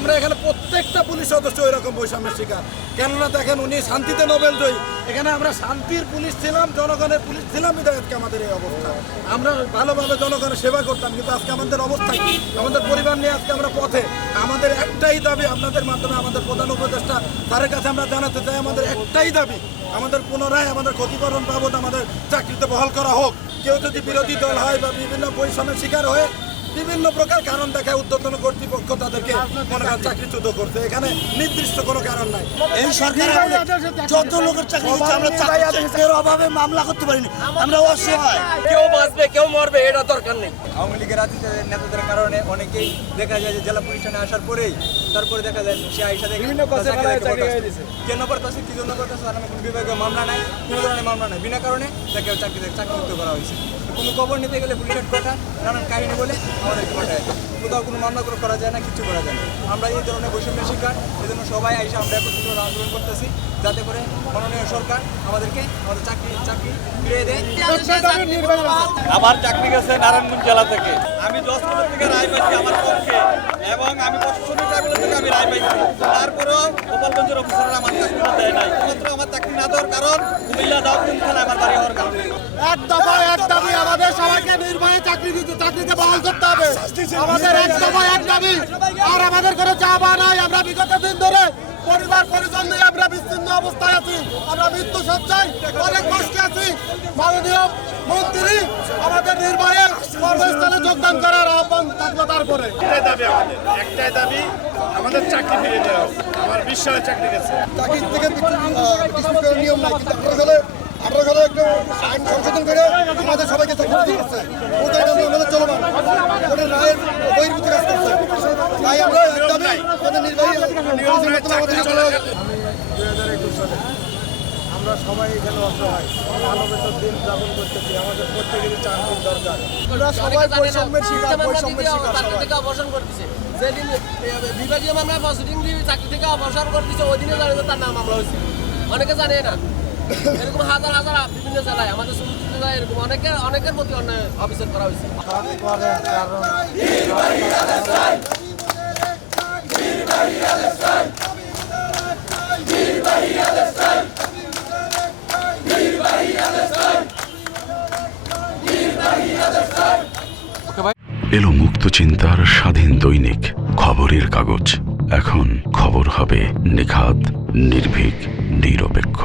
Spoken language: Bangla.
আমরা এখানে প্রত্যেকটা পুলিশ সদস্য এরকম বৈষম্যের শিকার। কেননা দেখেন উনি শান্তিতে নোবেল জয়ী, এখানে আমরা শান্তির পুলিশ ছিলাম, জনগণের পুলিশ ছিলাম, কিন্তু আজকে আমাদের এই অবস্থা। আমরা ভালোভাবে জনগণের সেবা করতাম, কিন্তু আজকে আমাদের অবস্থা কি? আমাদের পরিবার নিয়ে আজকে আমরা পথে। আমাদের একটাই দাবি, আপনাদের মাধ্যমে আমাদের প্রধান উপদেষ্টা তার কাছে আমরা জানাতে চাই, আমাদের একটাই দাবি, আমাদের পুনরায় আমাদের ক্ষতিপূরণ বাবদ আমাদের চাকরিতে বহাল করা হোক। কেউ যদি বিরোধী দল হয় বা বিভিন্ন বৈষম্যের শিকার হয়ে বিভিন্ন প্রকার কারণ দেখায় ঊর্ধ্বতন কর্তৃপক্ষ তাদেরকে মনে করেন চাকরিচ্যুত করতে, এখানে নির্দিষ্ট কোনো কারণ নাই। এই সরকার যত লোকের চাকরি দিচ্ছে আমরা চাকরির অভাবে মামলা করতে পারিনি, আমরা অসহায়। কেউ বাঁচবে কেউ মরবে এটা দরকার নেই। আওয়ামী লীগের রাজনীতির নেতাদের কারণে অনেকেই দেখা যায় যে জেলা প্রতিষ্ঠানে আসার পরেই তারপরে দেখা যায় সে আইসা বিভিন্ন কেন করতেছে, কি জন্য করতেছে, তার নামে কোনো বিভাগীয় মামলা নাই, কোনো ধরনের মামলা নাই, বিনা কারণে তাকে চাকরিচ্যুত করা হয়েছে। কোনো খবর নিতে গেলে পুলিশের কথা নানান কাহিনী বলে আমাদেরকে পাঠায়, কোথাও কোনো মামলা করা যায় না, কিছু করা যায় না। আমরা এই ধরনের বৈষম্যের শিকার, এই জন্য সবাই আইসা আমরা একত্রিত আন্দোলন করতেছি, যাতে করে মাননীয় সরকার আমাদেরকে আমাদের চাকরি ফিরিয়ে দেয়। আমার চাকরি গেছে নারায়ণগঞ্জ জেলা থেকে, আমি 10 বছর থেকে রায় পাইছি আমার পক্ষে, এবং আমি প্রশাসনিক ট্রাইব্যুনাল থেকে আমি রায় পাইছি। তারপরেও গোপালগঞ্জের অফিসাররা আমার চাকরিটা দেয় নাই। মাত্র আমার চাকরি না দেওয়ার কারণ কুমিল্লা দাউদ্দিন থানায় আমার বাড়ি হওয়ার কারণে। এক দফা এক দাবি, আমাদের সবাইকে নির্ভয়ে চাকরিতে বহাল করতে হবে। আমাদের এক দফা এক দাবি, আর আমাদের কোনো চাওয়া নাই। আমরা বিগত দিন ধরে পরিবার পরিজন নিয়ে আমরা বিচ্ছিন্ন অবস্থায় আছি, আমরা মৃত্যু সজ্জায় অনেক কষ্টে আছি। মাননীয় মন্ত্রী আমাদের নির্ভয়ে কর্মস্থলে যোগদান করার আহ্বান থাকলো। তারপরে একটাই দাবি আমাদের চাকরি ফিরে দেওয়া। আমার 20 সালে চাকরি গেছে, চাকরি থেকে নিয়ম নাই, কিন্তু 18 সালে একটা আইন সংশোধন করে আমাদের সবাইকে চাকরি দিচ্ছে। আমাদের চলমান ওদের রায়ের বহির্ভূত কাজ করছে। তাই আমরা এক দাবি, আমাদের নির্বাহী 2021 সালে আমরা সবাই এখানে অসহায়, ভালো বেতন দিন যাপন করতেছি, আমাদের প্রত্যেকেরই চাকরির দরকার। আমরা সবাই বৈষম্যের শিকার, বৈষম্যের শিকার চাকরি থেকে অবসর করতেছে। যেদিন বিভাগীয় মামলা প্রসিডিং দিয়ে চাকরি থেকে অবসর করতেছে, ওই দিনে জানে তার নাম মামলা হয়েছে, অনেকে জানে না। এরকম হাজার হাজার বিভিন্ন জেলায় আমাদের সুযোগ জেলায় এরকম অনেকের প্রতি অন্যায় অভিযোগ করা হয়েছে। এলো মুক্ত চিন্তার স্বাধীন দৈনিক খবরের কাগজ। এখন খবর হবে নিখাত, নির্ভীক, নিরপেক্ষ।